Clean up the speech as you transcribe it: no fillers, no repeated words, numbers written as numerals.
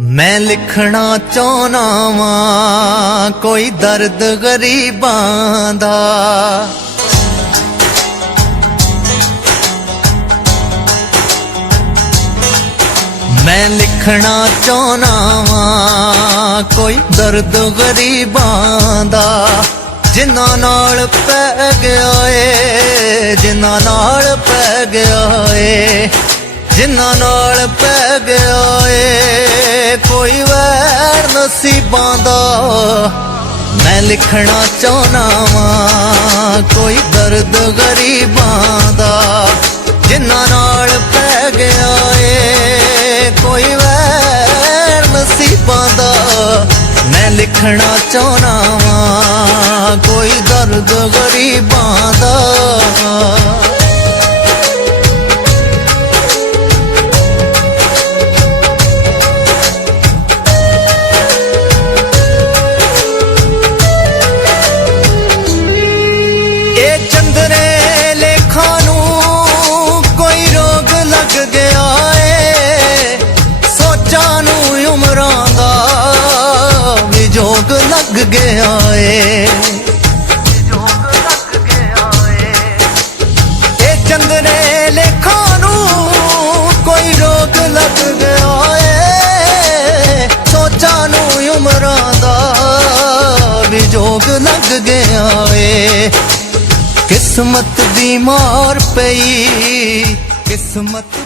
मैं लिखना चाहना वां कोई दर्द गरीबां दा। मैं लिखना चाहना वां कोई दर्द गरीबां दा, जिन्हां नाल पै गया ए, जिन्हां नाल पै गया ए, जिन्हां नाल पै गया ए कोई वैर नसीबां दा। मैं लिखना चाहना वां कोई दर्द गरीबां दा, जिन्हां नाल पै गया ए कोई वैर नसीबां दा। मैं लिखना चाहना वां कोई दर्द गरीबां दा। चंदरे लेखा नू कोई रोग लग गया है, सोचा नू उमरां दा विजोग लग गया है। चंदरे लेखा नू कोई रोग लग गया है, सोचा नू उमरां दा विजोग लग गया है। किस्मत दी मार पई, किस्मत